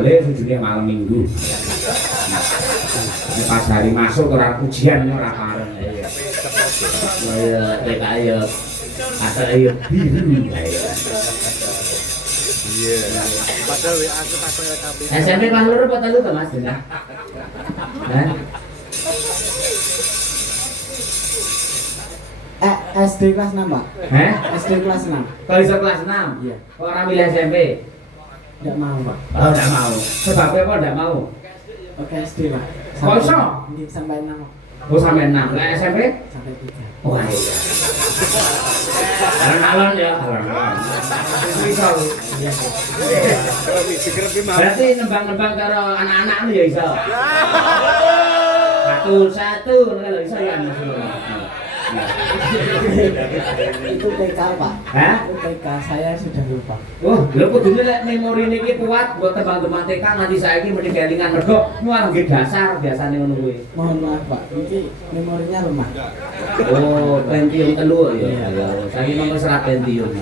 boleh sujudnya malam minggu. Ini pas hari masuk orang ujian orang pareng. Kayak atau ayo biru. Iya. Padahal aku takut kabeh. SMP kelas loro apa telu to Mas? Hah? SD kelas 6, Pak. Hah? SD kelas 6. Kalau iso kelas 6? Iya. Orang milih SMP? Enggak mau, Pak. Oh, enggak mau. Sebabnya apa enggak mau? Oke, SD, Pak. Kok iso? Sampai 6. Oh, sampai 6. Lah SMP? Sampai 3. Wah, iya. Alon-alon ya, alon-alon. Iso. Berarti nembang-nembang karo anak-anakmu ya iso. Satu, kalau iso ya Itu TK, Pak. Hah? Itu TK, saya sudah lupa. Wah, lha kudune lek memori niki kuat buat tembang-tembang TK nganti saiki mesti kelingan mergo muang nggih dasar biasane ngono kuwi. Mohon maaf, Pak. Ini memorinya lemah. Oh, Pentium telu ya. Ya, saiki nomor serat Pentium.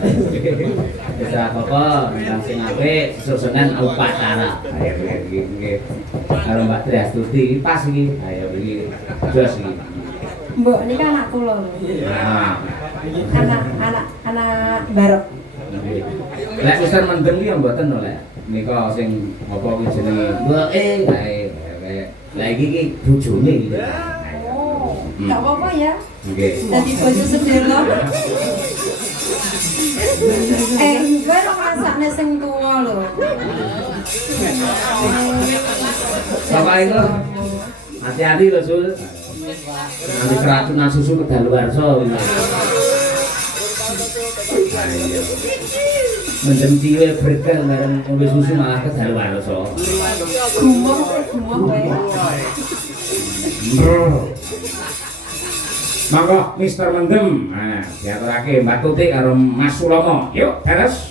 Bisa apa-apa, yang sing apik susunan upacara. Ayo nggih. Karo Mbak Triastuti pas iki. Ayo iki jos iki. Mbok ini kan anak kula lho. Nah, Anak barok. lek Mister Mendem iki ya mboten lho lek. Nika sing apa kuwi jenenge mbake kae. Lah iki bojone iki. Oh, enggak apa-apa ya. Nggih. Dadi bojo sedelo. Gue lo masaknya sing tua lho. Bapak itu hati-hati loh Sul. Nanti keracunan susu kedaluarsa. Mendem ciwe berkel bareng ngombe susu malah kedaluarsa. Gumoh wae. Monggo Mister Mendem. Nah, diaturake Mbak Tutik karo Mas Sulomo. Yuk, terus.